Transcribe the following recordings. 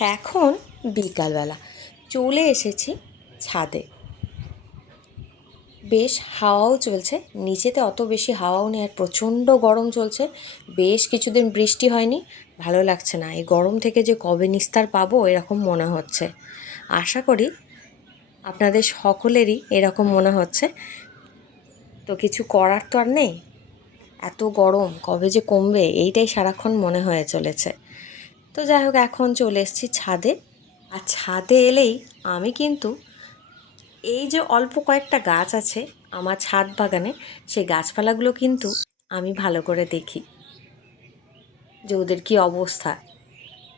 এখন বিকালবেলা চলে এসেছি ছাদে। বেশ হাওয়াও চলছে, নিচেতে অত বেশি হাওয়াও নেই আর প্রচণ্ড গরম চলছে। বেশ কিছুদিন বৃষ্টি হয়নি, ভালো লাগছে না। এই গরম থেকে যে কবে নিস্তার পাবো এরকম মনে হচ্ছে। আশা করি আপনাদের সকলেরই এরকম মনে হচ্ছে। তো কিছু করার তো আর নেই। এত গরম, কবে যে কমবে, এইটাই সারাক্ষণ মনে হয়ে চলেছে। তো যাই হোক, এখন চলে এসেছি ছাদে। আর ছাদে এলেই আমি কিন্তু এই যে অল্প কয়েকটা গাছ আছে আমার ছাদ বাগানে, সেই গাছপালাগুলো কিন্তু আমি ভালো করে দেখি। যে ওদের কী অবস্থা?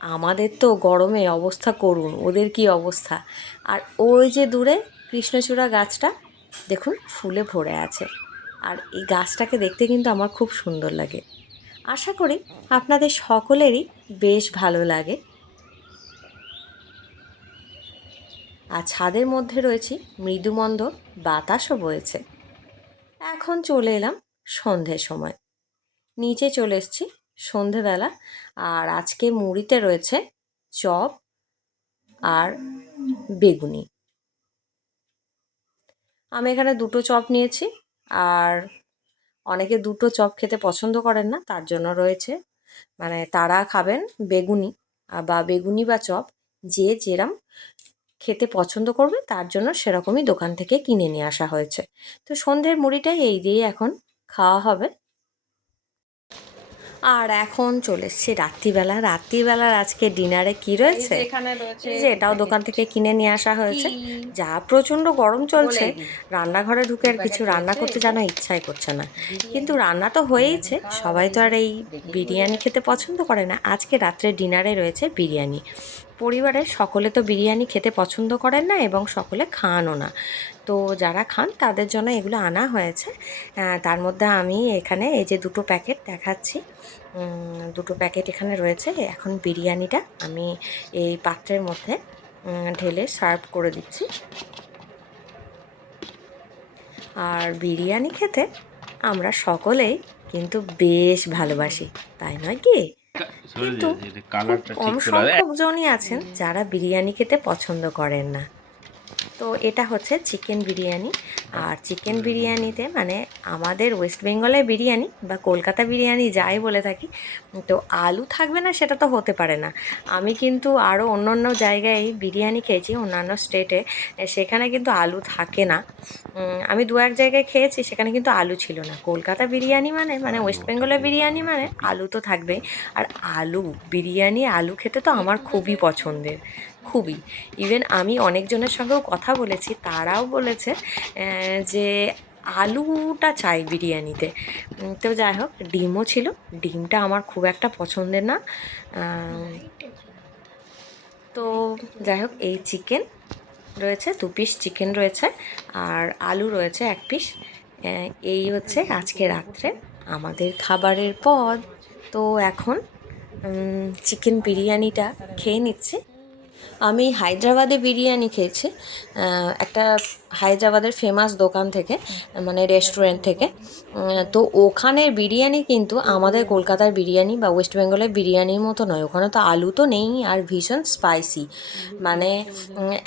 আমাদের তো গরমে অবস্থা করুন, ওদের কি অবস্থা? আর ওই যে দূরে কৃষ্ণচূড়া গাছটা, দেখুন, ফুলে ভরে আছে। আর এই গাছটাকে দেখতে কিন্তু আমার খুব সুন্দর লাগে। আশা করি আপনাদের সকলেরই বেশ ভালো লাগে। আর ছাদের মধ্যে রয়েছে মৃদুমন্দ বাতাসও বয়েছে। এখন চলে এলাম সন্ধ্যের সময়। নিচে চলে এসেছি সন্ধেবেলা, আর আজকে মুড়িতে রয়েছে চপ আর বেগুনি। আমি এখানে দুটো চপ নিয়েছি, আর অনেকে দুটো চপ খেতে পছন্দ করেন না, তার জন্য রয়েছে। মানে তারা খাবেন বেগুনি বা বেগুনি বা চপ, যে যেরম খেতে পছন্দ করবে তার জন্য সেরকমই দোকান থেকে কিনে নিয়ে আসা হয়েছে। তো সন্ধ্যের মুড়িটাই এই দিয়ে এখন খাওয়া হবে। আর এখন চলে এসছি রাত্রিবেলা। রাত্রিবেলার আজকে ডিনারে কি রয়েছে? যে এটাও দোকান থেকে কিনে নিয়ে আসা হয়েছে। যা প্রচণ্ড গরম চলছে রান্নাঘরে ঢুকে আর কিছু রান্না করতে যেন ইচ্ছাই করছে না। কিন্তু রান্না তো হয়েইছে সবাই তো আর এই বিরিয়ানি খেতে পছন্দ করে না। আজকে রাত্রে ডিনারে রয়েছে বিরিয়ানি। পরিবারের সকলে তো বিরিয়ানি খেতে পছন্দ করেন না এবং সকলে খানও না। তো যারা খান তাদের জন্য এগুলো আনা হয়েছে। তার মধ্যে আমি এখানে এই যে দুটো প্যাকেট দেখাচ্ছি। দুটো প্যাকেট এখানে রয়েছে। এখন বিরিয়ানিটা আমি এই পাত্রের মধ্যে ঢেলে সার্ভ করে দিচ্ছি। আর বিরিয়ানি খেতে আমরা সকলেই কিন্তু বেশ ভালোবাসি, তাই নয় কি? কিন্তু খুব কম সংখ্যক জনই আছেন যারা বিরিয়ানি খেতে পছন্দ করেন না। তো এটা হচ্ছে চিকেন বিরিয়ানি। আর চিকেন বিরিয়ানিতে মানে আমাদের ওয়েস্ট বেঙ্গলে বিরিয়ানি বা কলকাতা বিরিয়ানি যাই বলে থাকি তো আলু থাকবে না সেটা তো হতে পারে না। আমি কিন্তু আরও অন্য অন্য জায়গায় বিরিয়ানি খেয়েছি অন্যান্য স্টেটে সেখানে কিন্তু আলু থাকে না। আমি দু এক জায়গায় খেয়েছি সেখানে কিন্তু আলু ছিল না। কলকাতা বিরিয়ানি মানে মানে ওয়েস্ট বেঙ্গলের বিরিয়ানি মানে আলু তো থাকবেই। আর আলু বিরিয়ানি আলু খেতে তো আমার খুবই পছন্দের। খুবই। ইভেন আমি অনেকজনের সঙ্গেও কথা বলেছি, তারাও বলেছে যে আলুটা চাই বিরিয়ানিতে। তো যাই হোক, ডিমও ছিল, ডিমটা আমার খুব একটা পছন্দের না। তো যাই হোক, এই চিকেন রয়েছে, দু পিস চিকেন রয়েছে, আর আলু রয়েছে এক পিস এই হচ্ছে আজকে রাত্রে আমাদের খাবারের পদ। তো এখন চিকেন বিরিয়ানিটা খেয়ে নিচ্ছি। আমি হায়দ্রাবাদে বিরিয়ানি খেয়েছি একটা হায়দ্রাবাদের ফেমাস দোকান থেকে মানে রেস্টুরেন্ট থেকে। তো ওখানের বিরিয়ানি কিন্তু আমাদের কলকাতার বিরিয়ানি বা ওয়েস্ট বেঙ্গলের বিরিয়ানির মতো নয়। ওখানে তো আলু তো নেই আর ভীষণ স্পাইসি মানে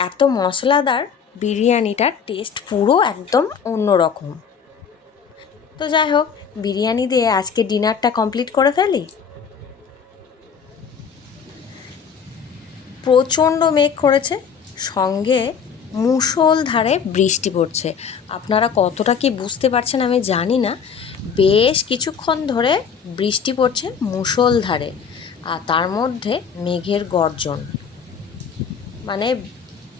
এত মশলাদার বিরিয়ানিটার টেস্ট পুরো একদম অন্যরকম। তো যাই হোক, বিরিয়ানি দিয়ে আজকে ডিনারটা কমপ্লিট করে ফেলি? প্রচণ্ড মেঘ করেছে, সঙ্গে মুষলধারে বৃষ্টি পড়ছে। আপনারা কতটা কি বুঝতে পারছেন আমি জানি না। বেশ কিছুক্ষণ ধরে বৃষ্টি পড়ছে মুষলধারে আর তার মধ্যে মেঘের গর্জন। মানে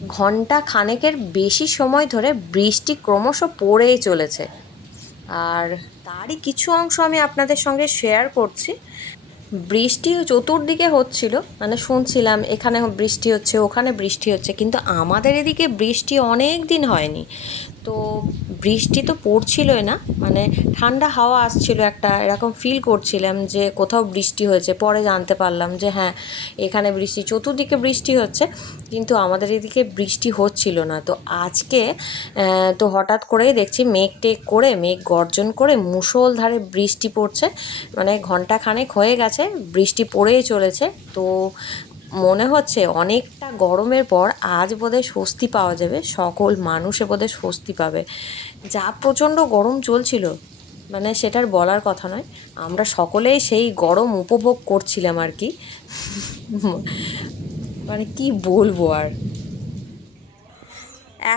ঘণ্টা খানেকের বেশি সময় ধরে বৃষ্টি ক্রমশ পড়েই চলেছে। আর তারই কিছু অংশ আমি আপনাদের সঙ্গে শেয়ার করছি। বৃষ্টি চতুর্দিকে হচ্ছিল মানে শুনছিলাম এখানে বৃষ্টি হচ্ছে, ওখানে বৃষ্টি হচ্ছে, কিন্তু আমাদের এদিকে বৃষ্টি অনেক দিন হয়নি। তো বৃষ্টি তো পড়ছিলই না মানে ঠান্ডা হাওয়া আসছিল একটা, এরকম ফিল করছিলাম যে কোথাও বৃষ্টি হয়েছে, পরে জানতে পারলাম যে হ্যাঁ এখানে বৃষ্টি, চতুর্দিকে বৃষ্টি হচ্ছে, কিন্তু আমাদের এদিকে বৃষ্টি হচ্ছিল না। তো আজকে তো হঠাৎ করেই দেখছি মেঘ টেক করে, মেঘ গর্জন করে মুষলধারে বৃষ্টি পড়ছে মানে ঘণ্টা খানেক হয়ে গেছে, বৃষ্টি পড়েই চলেছে। তো মনে হচ্ছে অনেকটা গরমের পর আজ বোধহয় স্বস্তি পাওয়া যাবে, সকল মানুষে বোধহয় স্বস্তি পাবে। যা প্রচণ্ড গরম চলছিল মানে সেটার বলার কথা নয়, আমরা সকলেই সেই গরম উপভোগ করছিলাম আর কি। মানে কি বলব আর?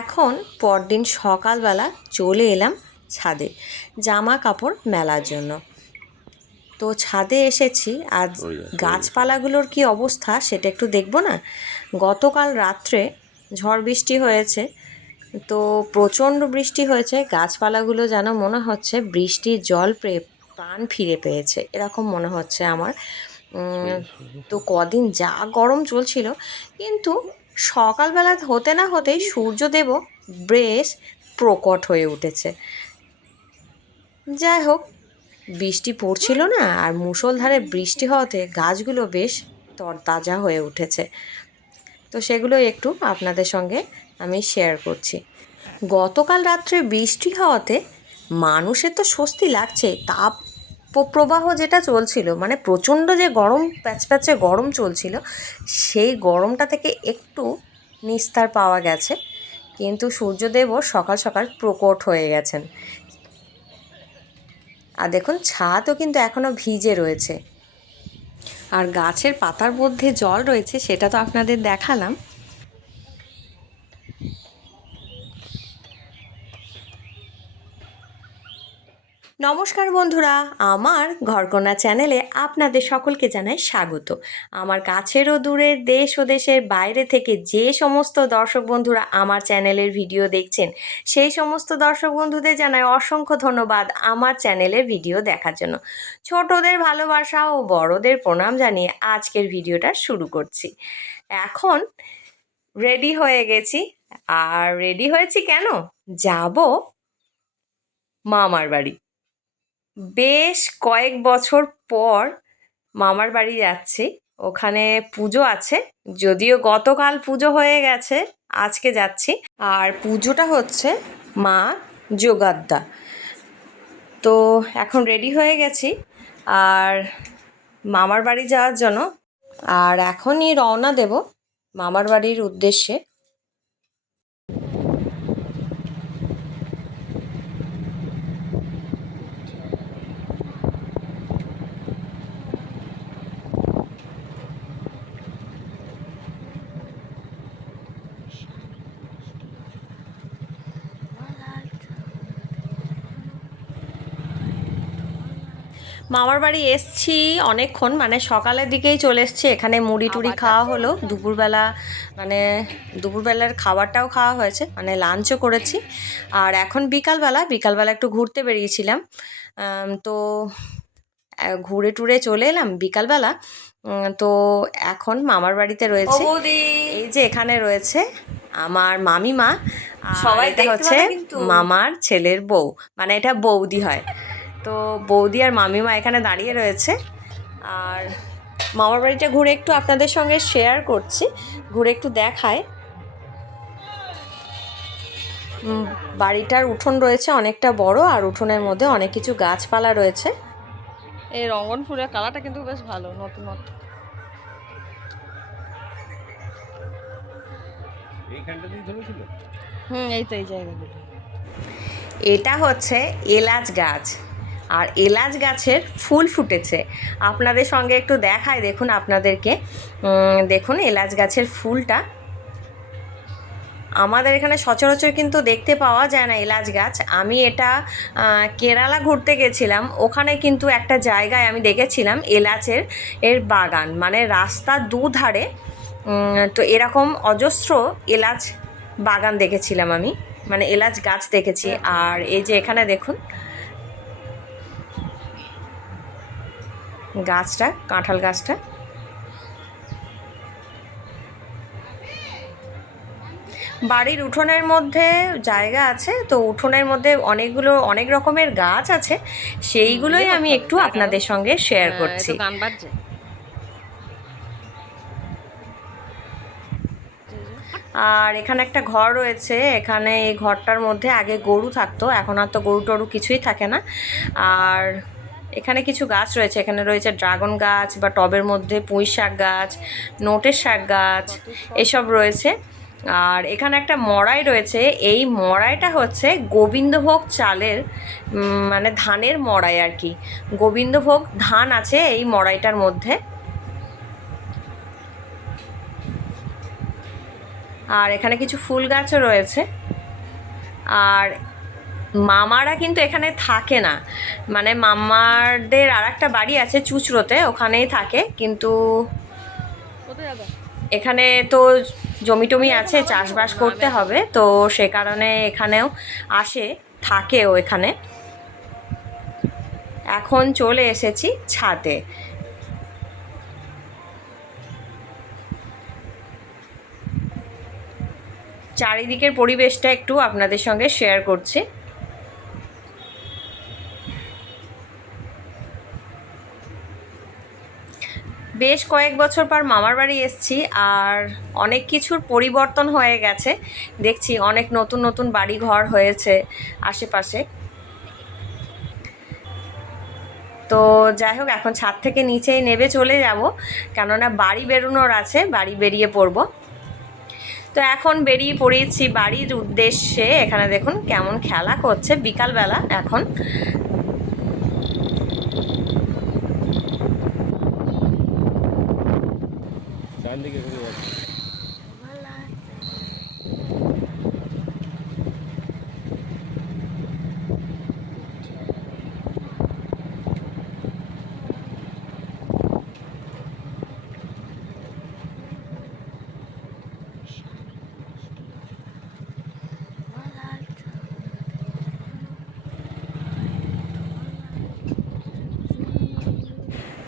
এখন পরদিন সকালবেলা চলে এলাম ছাদে, জামা কাপড় মেলার জন্য। তো ছাদে এসেছি। আজ গাছপালাগুলোর কি অবস্থা সেটা একটু দেখব না? গতকাল রাত্রে ঝড় বৃষ্টি হয়েছে তো প্রচণ্ড বৃষ্টি হয়েছে। গাছপালাগুলো যেন মনে হচ্ছে বৃষ্টির জল পেয়ে প্রাণ ফিরে পেয়েছে এরকম মনে হচ্ছে আমার। তো কদিন যা গরম চলছিল কিন্তু সকালবেলা হতে না হতেই সূর্যদেবও বেশ প্রকট হয়ে উঠেছে। যাই হোক বৃষ্টি পড়ছিল না আর মুষলধারে বৃষ্টি হওয়াতে গাছগুলো বেশ তরতাজা হয়ে উঠেছে। তো সেগুলো একটু আপনাদের সঙ্গে আমি শেয়ার করছি। গতকাল রাত্রে বৃষ্টি হওয়াতে মানুষের তো স্বস্তি লাগছে, তাপ প্রবাহ যেটা চলছিল মানে প্রচণ্ড যে গরম, প্যাচপ্যাচে গরম চলছিল, সেই গরমটা থেকে একটু নিস্তার পাওয়া গেছে। কিন্তু সূর্যদেবও সকাল সকাল প্রকট হয়ে গেছেন। আর দেখুন, ছাদও কিন্তু এখনও ভিজে রয়েছে। আর গাছের পাতার মধ্যে জল রয়েছে, সেটা তো আপনাদের দেখালাম। নমস্কার বন্ধুরা, আমার ঘরকন্যা চ্যানেলে আপনাদের সকলকে জানাই স্বাগত। আমার কাছের ও দূরের দেশ ও দেশের বাইরে থেকে যে সমস্ত দর্শক বন্ধুরা আমার চ্যানেলের ভিডিও দেখছেন, সেই সমস্ত দর্শক বন্ধুদের জানাই অসংখ্য ধন্যবাদ আমার চ্যানেলের ভিডিও দেখার জন্য। ছোটদের ভালোবাসা ও বড়দের প্রণাম জানিয়ে আজকের ভিডিওটা শুরু করছি। এখন রেডি হয়ে গেছি। আর রেডি হয়েছি কেন? যাব মামার বাড়ি। বেশ কয়েক বছর পর মামার বাড়ি যাচ্ছি। ওখানে পুজো আছে। যদিও গতকাল পুজো হয়ে গেছে, আজকে যাচ্ছি। আর পুজোটা হচ্ছে মা যোগাদ্দা। তো এখন রেডি হয়ে গেছি। আর মামার বাড়ি যাওয়ার জন্য। আর এখনই রওনা দেব মামার বাড়ির উদ্দেশ্যে। মামার বাড়ি এসছি অনেকক্ষণ মানে সকালের দিকেই চলে এসছি। এখানে মুড়ি টুড়ি খাওয়া হলো। দুপুরবেলা মানে দুপুরবেলার খাবারটাও খাওয়া হয়েছে মানে লাঞ্চও করেছি। আর এখন বিকালবেলা বিকালবেলা একটু ঘুরতে বেরিয়েছিলাম। তো ঘুরে টুরে চলে এলাম বিকালবেলা। তো এখন মামার বাড়িতে রয়েছে। এই যে এখানে রয়েছে আমার মামিমা। সবাই হচ্ছে মামার ছেলের বউ। মানে এটা বৌদি হয়। তো বৌদি আর মামিমা এখানে দাঁড়িয়ে রয়েছে। আর মামার বাড়িটা ঘুরে একটু আপনাদের সঙ্গে শেয়ার করছি ঘুরে একটু দেখায়। বাড়িটার উঠোন রয়েছে অনেকটা বড় আর উঠোনের মধ্যে অনেক কিছু গাছপালা রয়েছে। এই রঙ্গন ফুলের কালারটা কিন্তু বেশ ভালো নতুন হুম এই তো এই জায়গাগুলো। এটা হচ্ছে এলাচ গাছ। আর এলাচ গাছের ফুল ফুটেছে। আপনাদের সঙ্গে একটু দেখায় দেখুন আপনাদেরকে। দেখুন এলাচ গাছের ফুলটা। আমাদের এখানে সচরাচর কিন্তু দেখতে পাওয়া যায় না এলাচ গাছ। আমি এটা কেরালা ঘুরতে গেছিলাম। ওখানে কিন্তু একটা জায়গায় আমি দেখেছিলাম এলাচের এর বাগান। মানে রাস্তার দুধারে। তো এরকম অজস্র এলাচ বাগান দেখেছিলাম আমি। মানে এলাচ গাছ দেখেছি। আর এই যে এখানে দেখুন গাছটা কাঁঠাল গাছটা। বাড়ির উঠোনের মধ্যে জায়গা আছে তো উঠোনের মধ্যে অনেকগুলো অনেক রকমের গাছ আছে। সেইগুলোই আমি একটু আপনাদের সঙ্গে শেয়ার হ্যাঁ, করছি। আর এখানে একটা ঘর রয়েছে এখানে এই ঘরটার মধ্যে আগে গরু থাকতো এখন আর তো গরু টরু কিছুই থাকে না। আর এখানে কিছু গাছ রয়েছে, এখানে রয়েছে ড্রাগন গাছ বা টবের মধ্যে পুঁই শাক গাছ, নোটের শাক গাছ, এসব রয়েছে। আর এখানে একটা মড়াই রয়েছে, এই মড়াইটা হচ্ছে গোবিন্দভোগ চালের মানে ধানের মড়াই আর কি। গোবিন্দভোগ ধান আছে এই মড়াইটার মধ্যে। আর এখানে কিছু ফুল গাছও রয়েছে। আর মামারা কিন্তু এখানে থাকে না। মানে মামাদের আর একটা বাড়ি আছে চুচড়োতে ওখানেই থাকে। কিন্তু এখানে তো জমি টমি আছে চাষবাস করতে হবে। তো সে কারণে এখানেও আসে থাকেও এখানে। এখন চলে এসেছি ছাদে। চারিদিকের পরিবেশটা একটু আপনাদের সঙ্গে শেয়ার করছি। বেশ কয়েক বছর পর মামার বাড়ি এসেছি আর অনেক কিছুর পরিবর্তন হয়ে গেছে। দেখছি অনেক নতুন নতুন বাড়ি ঘর হয়েছে আশেপাশে। তো যাই হোক, এখন ছাদ থেকে নিচেই নেবে চলে যাব, কেননা বাড়ি বেরোনোর আছে, বাড়ি বেরিয়ে পড়ব। তো এখন বেরিয়ে পড়েছি বাড়ির উদ্দেশ্যে, এখানে দেখুন কেমন খেলা করছে, বিকালবেলা এখন। ডান দিকে ঘুরে যাচ্ছে।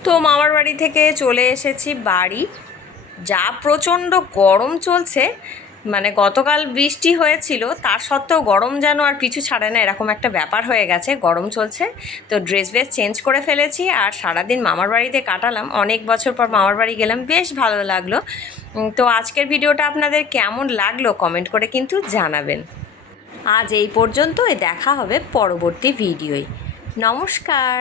তো মামার বাড়ি থেকে চলে এসেছি বাড়ি। যা প্রচণ্ড গরম চলছে মানে গতকাল বৃষ্টি হয়েছিল, তার সত্ত্বেও গরম যেন আর পিছু ছাড়ে না, এরকম একটা ব্যাপার হয়ে গেছে, গরম চলছে। তো ড্রেস ভেস চেঞ্জ করে ফেলেছি, আর সারাদিন মামার বাড়িতে কাটালাম, অনেক বছর পর মামার বাড়ি গেলাম, বেশ ভালো লাগল। তো আজকের ভিডিওটা আপনাদের কেমন লাগল কমেন্ট করে কিন্তু জানাবেন। আজ এই পর্যন্তই, দেখা হবে পরবর্তী ভিডিওয়। নমস্কার।